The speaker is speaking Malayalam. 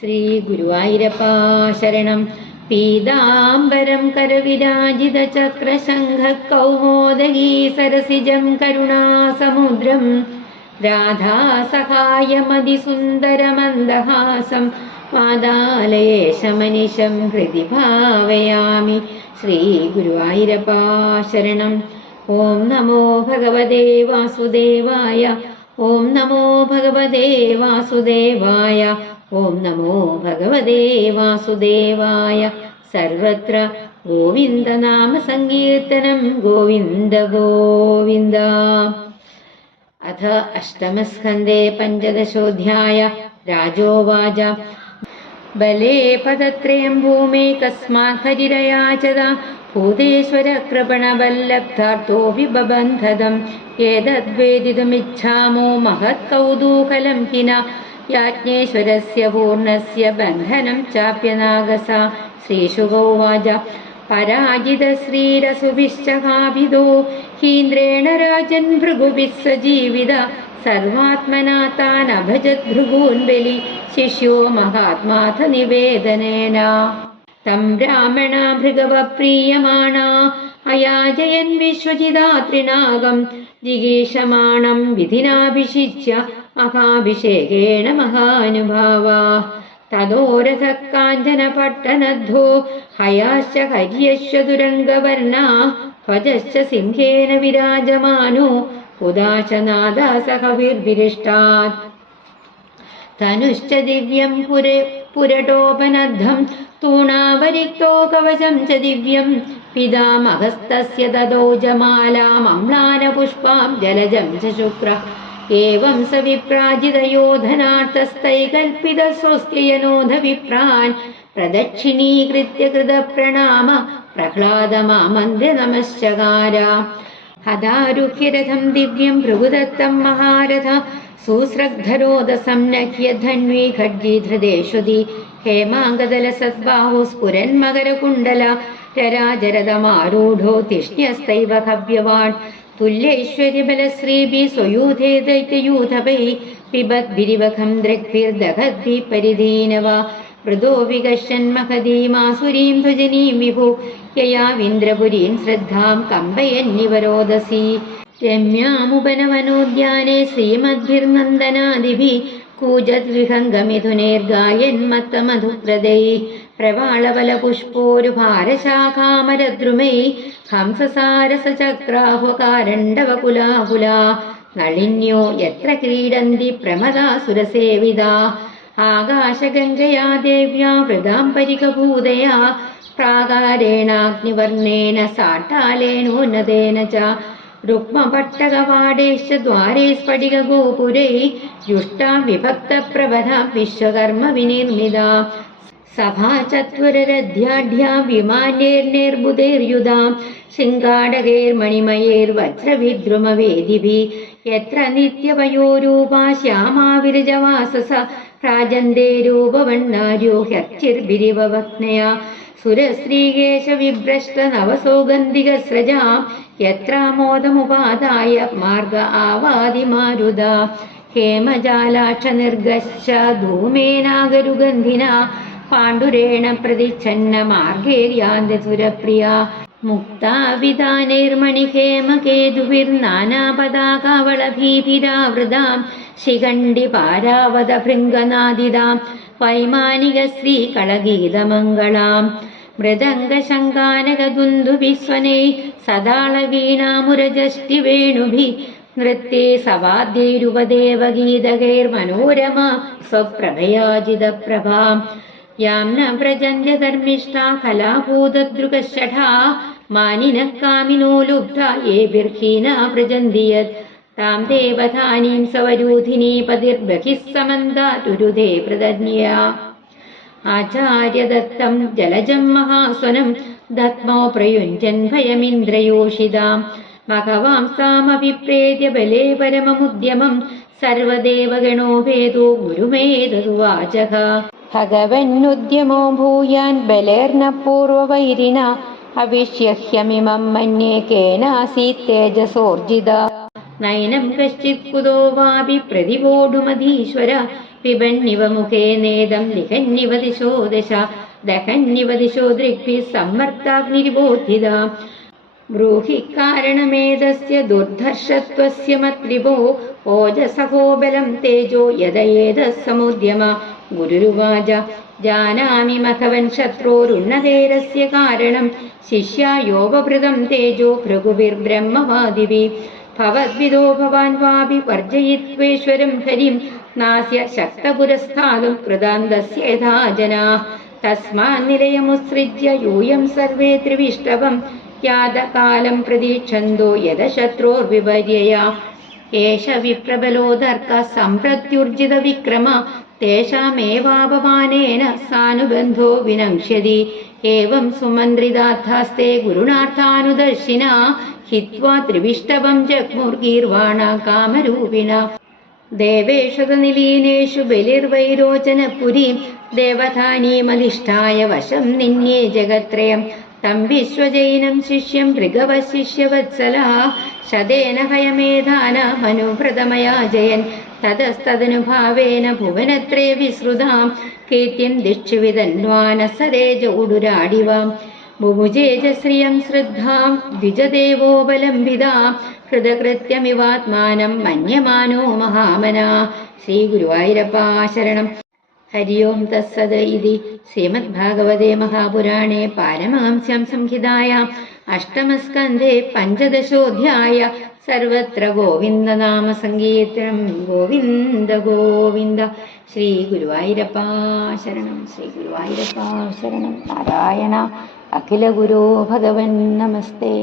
ശ്രീ ഗുരുവായൂരപ്പാ ശരണം. പീതാംബരം കരവിരാജിത ചക്രശംഖ കൗമോദഗീ സരസിജം കരുണാസമുദ്രം രാധാസഹായമതിസുന്ദരമന്ദഹാസം വാതാലയേശമനിശം ഹൃദി ഭാവയാമി. ശ്രീ ഗുരുവായൂരപ്പാ ശരണം. ഓം നമോ ഭഗവതേ വാസുദേവായ. ഓം നമോ ഭഗവതേ വാസുദേവായ. ഓം നമോ ഭഗവതേ വാസുദേവായ. സർവത്ര ഗോവിന്ദനാമ സങ്കീർത്തനം. ഗോവിന്ദ ഗോവിന്ദ. അഥ അഷ്ടമസ്കന്ധേ പഞ്ചദശോऽധ്യായ. രാജോവാച ബലേ പദത്രയം ഭൂമേ കസ്മാത് ഹരിരയാചത ഭൂതേശ്വര കൃപണവല്ലബ്ധാർത്ഥോऽപി ബബന്ധതം ഏതദ്വേദിതുമിച്ഛാമോ മഹത് കൗതൂഹലം ഹിന യാജ്ഞേശ്വരസ്യ പൂർണ്ണസ്യ ബന്ധനം ചാപ്യനാഗസ. ശ്രീശുകോവാച പരാജിത ശ്രീരസുഭിശ്ചകാഭിദോ ഹീന്ദ്രേണ രാജൻ ഭൃഗുഭിः സജീവിത സർവാത്മനാ താൻ അഭജത് ഭൃഗൂൻ ബലി ശിഷ്യോ മഹാത്മാഥ നിവേദനേന. തം ബ്രാഹ്മണാ ഭൃഗവ പ്രീയമാണാ അയാജയൻ വിശ്വജിതാത്രിനാഗം ജിഗീഷമാണം വിധിനാഭിഷിച്യ മഹാഭിഷേകേണ മഹാനുഭാവാ. തദോരഥ കാഞ്ചനപട്ടണദ്ധോ ഹയാശ്ച ഹര്യശ്ച തുരംഗവർണാ ധ്വജശ്ച സിംഹേന വിരാജമാനോ ഉദാശ നാദാ സഹവിർവിരിഷ്ടാത്. തനുശ്ച ദിവ്യം പുരടോപനദ്ധം തൂണാവരിക്തോ കവചം ച ദിവ്യം പിതാമഹസ്തസ്യ തദോജമാലാം അമ്ലാനപുഷ്പാം ജലജം ച ശുക്ര. ഏവം സ വിപ്രാജിതയോധനാർത്ഥസ്ഥൈകൽപിത സ്വസ്ത്യയനോധ വിപ്രാൻ പ്രദക്ഷിണീകൃത്യ കൃതപ്രണാമ പ്രഹ്ലാദമാമന്ത്ര്യ നമശ്ചകാര. ഹതാരുഹ്യരഥം ദിവ്യം ഭൃഗുദത്തം മഹാരഥ സൂസ്രഗ്ധരോദസംനഹ്യ ധന്വീ ഖഡ്ഗീധൃതേഷുതി ഹേമാംഗദലസദ്ബാഹു സ്ഫുരന്മകരകുണ്ടല രരാജരഥമാരൂഢോ തിഷ്ണ്യസ്തൈവ ഹവ്യവാൻ തുല്യൈശ്വര്യബലശ്രീഭിः സ്വയൂഥേ ദൈത്യയൂഥപൈ പിബദ്ഭിരിവഖം ദൃഗ്ഭിർദഹദ്ഭിः പരിധീനവ. മൃദോ വികർഷന്മഹതീമാസുരീം ധ്വജനീം വിഭോ യയാവിന്ദ്രപുരീം ശ്രദ്ധാം കമ്പയന്നിവരോദസി. രമ്യാമുപനവനോദ്യാനെ ശ്രീമദ്ഭിർനന്ദനാദിഭിः കൂജദ്വിഹംഗമിഥുനൈർഗായന്മത്തമധുപ്രദൈः പ്രവാളവലപുഷ്പോരുഭാരശാഖാമരദ്രുമൈ ഹംസസാരസചക്രാഹുകാരണ്ഡവകുലാകുലാ. നളിന്യോ യത്ര ക്രീഡന്തി പ്രമദാസുരസേവിതാ ആകാശഗംഗയാ ദേവ്യാ വൃതാംബരികഭൂതയാ പ്രാകാരേണാഗ്നിവർണ്ണേന സാട്ടാലേനോന്നതേന ച. രുക്മപട്ടകവാടേശ്ച ദ്വാരേ സ്ഫടികഗോപുരൈ യുഷ്ടാം വിഭക്തപ്രഭതാ വിശ്വകർമ്മ വിനിർമ്മിതാ. സഭാചത്വരരധ്യാഢ്യാ വിമാനൈർനിർബുധൈർയുധാം ശൃംഗാടകൈർമണിമയൈർവജ്രവിദ്രുമവേദിഭിः യത്ര നിത്യവയോരൂപാ ശ്യാമാ വിരജവാസസ പ്രാജന്തേ രൂപവണ്ണാര്യോ ഹ്യർച്ചിർഭിരിവവക്നയാ. സുരശ്രീകേശവിഭ്രഷ്ട നവസൗഗന്ധികസ്രജാം യത്രാമോദമുപാദായ മാർഗ ആവാദിമാരുതാ. ഹേമജാലാക്ഷനിർഗശ്ച ധൂമേനാഗരുഗന്ധിനാ പാണ്ഡുരേണ പ്രതിച്ഛന്ന മാർഗേര്യാന്തി സുരപ്രിയാ. മുക്താവിതാനൈർമണിഹേമകേതുഭിർനാനാപതാകാവളഭീഭിരാവൃതാം ശിഖണ്ഡിപാരാവതഭൃംഗനാദിതാം വൈമാനികശ്രീകളഗീതമംഗളാം. മൃദംഗശങ്കാനകദുന്ദുഭിസ്വനൈ സദാളവീണാമുരജഷ്ടിവേണുഭിः നൃത്തേ സവാദ്യൈരുപദേവഗീതകൈർമനോരമ സ്വപ്രഭയാജിതപ്രഭാം. യാം ന വ്രജന്ത്യ ധർമ്മിഷ്ഠാ കലാഭൂതദൃഗശഠാ മാനിനഃ കാമിനോ ലുബ്ധാ യേഭിർഹീനാ വ്രജന്തി യത് താം ദേവതാനീം സവരൂധിനീ പതിർബഹിഃ സമന്താതുരുധേ പ്രദന്യാ. ആചാര്യദത്തം ജലജം മഹാസ്വനം ദത്മോ പ്രയുഞ്ജൻ ഭയമിന്ദ്രയോഷിതാം. ഭഗവാംസാമഭിപ്രേത്യ ബലേ പരമമുദ്യമം സർവദേവഗണോ ഭേദോ ഗുരുമേതതുവാചക. ഭഗവന്നുദ്യമോ ഭൂയാൻ ബലേർന പൂർവവൈരിണ അവിശ്യഹ്യമിമം മന്യേ കേനാസീത് തേജസോർജിത. നൈനം കശ്ചിത് കുതോ വാപി പ്രതിവോഢുമധീശ്വര പിബന്നിവ മുഖേ നേദം ലിഖന്നിവ ദിശോ ദശ ദഹന്നിവ ദിശോ ദൃഗ്ഭിः സമ്മർത്താഗ്നിരിബോധിത ബ്രൂഹി കാരണമേതസ്യ ദുർധർഷത്വസ്യ മത്രിഭോ ഓജസഹോ ബലം തേജോ യദയേതഃ സമുദ്യമ ഗുരുരുവാച ജാനാമി മഘവൻ ശത്രോരുന്നതേരസ്യ കാരണം ശിഷ്യായോപഭൃതം തേജോ ഭൃഗുഭിർബ്രഹ്മവാദിഭിः ഭവദ്വിദോ ഭവാൻ വാപി വർജയിത്വേശ്വരം ഹരിം നാസ്യ ശക്തപുരസ്ഥാതും കൃതാന്തസ്യ യഥാ ജനാഃ തസ്മാന്നിലയമുത്സൃജ്യ യൂയം സർവേ ത്രിവിഷ്ടവം യാതകാലം പ്രതീക്ഷന്തോ യദശത്രോർവിപര്യയാ ഏഷ വിപ്രബലോ ദർക്ക സംപ്രത്യുർജിത വിക്രമ തേഷാമേവാപമാനേന സാനുബന്ധോ വിനങ്ഷ്യതി ഏവം സുമന്ത്രിതാർത്ഥാസ്തേ ഗുരുണാർത്ഥാനുദർശിനാ ഹിത്വാ ത്രിവിഷ്ടവം ജഗ്മുർഗീർവാണ കാമരൂപിണ ദേവേഷു നിലീനേഷു ബലിർവൈരോചനപുരീം ദേവതാനീമധിഷ്ഠായ വശം നിന്യേ ജഗത്രയം തം വിശ്വജൈനം ശിഷ്യം ഭൃഗവശിഷ്യവത്സലഃ ശതേന ഹയമേധാന മനുഭൃതമയാജയൻ തതസ്തദനുഭാവേന ഭുവനത്രേ വിസൃതാം കീർത്തിം ദിക്ഷുവിതന്വാന സരേജ ഉടുരാടിവാം ബുഭുജേജ ശ്രിയം ശ്രദ്ധാം ദ്വിജദേവോപലംബിതാം ഹൃദകൃത്യമിവാത്മാനം മന്യമാനോ മഹാമനാ. ശ്രീ ഗുരുവായൂരപ്പാ ശരണം. ഹരി ഓം തത്സത് ഇതി ശ്രീമദ്ഭാഗവതേ മഹാപുരാണേ പാരമഹംസ്യാം സംഹിതായാം അഷ്ടമസ്കന്ധേ പഞ്ചദശോധ്യായ സർവത്ര ഗോവിന്ദനാമ സങ്കീർത്തനം. ഗോവിന്ദ ഗോവിന്ദ. ശ്രീ ഗുരുവായൂരപ്പാ ശരണം. ശ്രീ ഗുരുവായൂരപ്പാ ശരണം. നാരായണ അഖില ഗുരോ ഭഗവൻ നമസ്തേ.